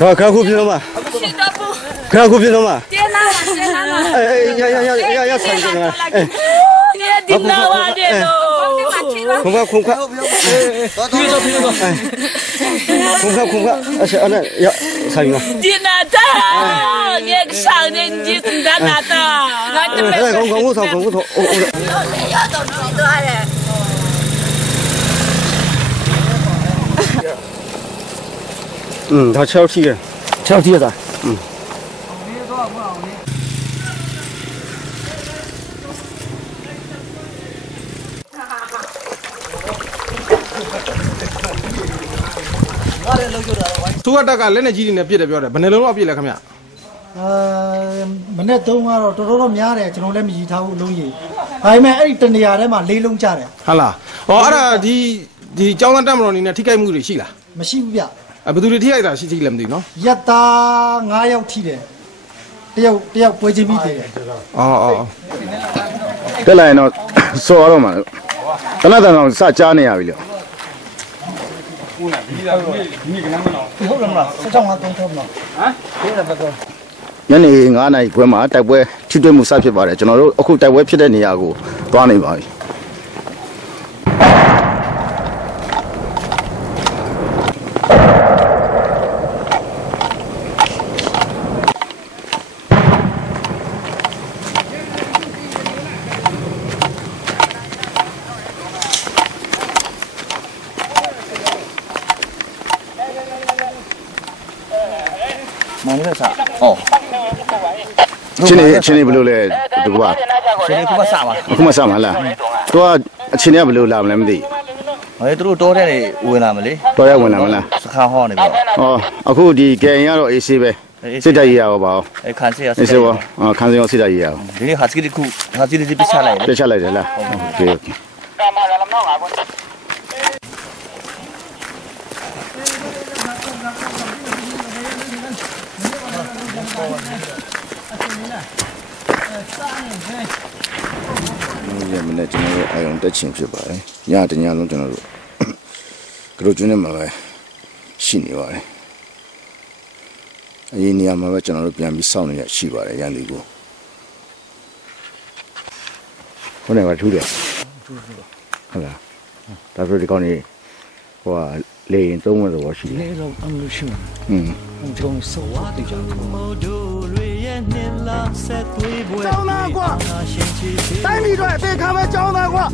ခါခါခုပြတော့မှာရှိတော့ဘူးခါခုပြတော့မှာတင်းလာတင်းလာအေးအေးရရရရရဆိုင်ကြလားအေးတင်းလာဝါတယ်လို့ခုံခခုံခပြေတော့ပြေတော့ခုံခခုံခအစအဲ့ဒါရဆိုင်နော်တင်းလာတာငါဆောင်နေကြည့်တာ 嗯，他敲踢的，敲踢的。嗯。သူကတက်ကလက်နဲ့ကြီးတွေနဲ့ပြစ်တယ်ပြောတယ်ဘယ်နှလုံးလောက်ပြစ်လဲခင်ဗျအာမနေ့တုန်းကတော့တော်တော်တော့များတယ်ကျွန်တော်လည်းမရည်ထားဘူးအလုံးကြီးဒါပေမဲ့အဲ့ဒီတနေရာထဲမှာလေးလုံးကြတယ်ဟုတ်လားဟောအဲ့ဒါဒီဒီကြောင်းလမ်းတက်မတော်နေနဲ့ထိခိုက်မှုတွေရှိလားမရှိဘူးဗျ အဲဘယ်သူတွေထိခိုက်တာရှိရှိလဲမသိဘူးနော်ရက်သား9ယောက်ထိတယ်တယောက်တယောက်ပွဲချင်းပြီးတယ်အော်အော်တက်လိုက်ရင်တော့စော်ရတော့မှာလို့တနတ်တန်အောင်စကြားနေရပြီလို့ဟုတ်လားမလားစကြောင်းကသုံးထောက်မလားညနေ9နာရီခွဲမှာတိုက်ပွဲထိတွေ့မှုစဖြစ်ပါတယ်ကျွန်တော်တို့အခုတိုက်ပွဲဖြစ်တဲ့နေရာကိုသွားနေပါပြီ မောင်လေးစားအော် ချင်းနေချင်းနေဘယ်လိုလဲဒီကပါ ရှင်လေးခုမစားပါ အခုမှစမှာလားသူကအချင်းနေကဘယ်လိုလာမလဲမသိ ဟဲ့သူတို့တောတဲ့နေဝင်လာမလေ ဘူးတော်ရဝင်လာမလား စခါဟောနေပြီ ဩအခုဒီကင်ကတော့ AC ပဲစစ်တပ်ရေးရပါဘော အဲခန်းစီရ AC ဘောအော်ခန်းစင်ရောစစ်တပ်ရေးရအောင် ဒီနေ့ဟာစကီတခုဟာစကီတပြချလိုက်လေ ပြချလိုက်တယ်လားโอเคโอเค ဒီမနေ့ကျွန်တော်တို့အာယုံတက်ချင်ဖြစ်ပါတယ်။ညတညလုံးကျွန်တော်တို့ကရိုကျွန်းနဲ့မှာပဲရှိနေပါတယ်။အရင်နေရာမှာပဲကျွန်တော်တို့ပြန်ပြီးစောင့်နေရရှိပါတယ်ရန်သူကို။ခုနကထူးတယ်။ထူးထူးဟုတ်လား။ဒါဆိုဒီကောင်းနေဟိုက လေရင်သုံးဝင်သဘောရှိတယ်လေးလုံးအမလို့ရှိမှာ။อืมကျွန်တော်စောဝါတိကြောင့်ကျောင်းသားကွာတိုင်းပြည်တော့အသေးခံမဲ့ကျောင်းသားကွာ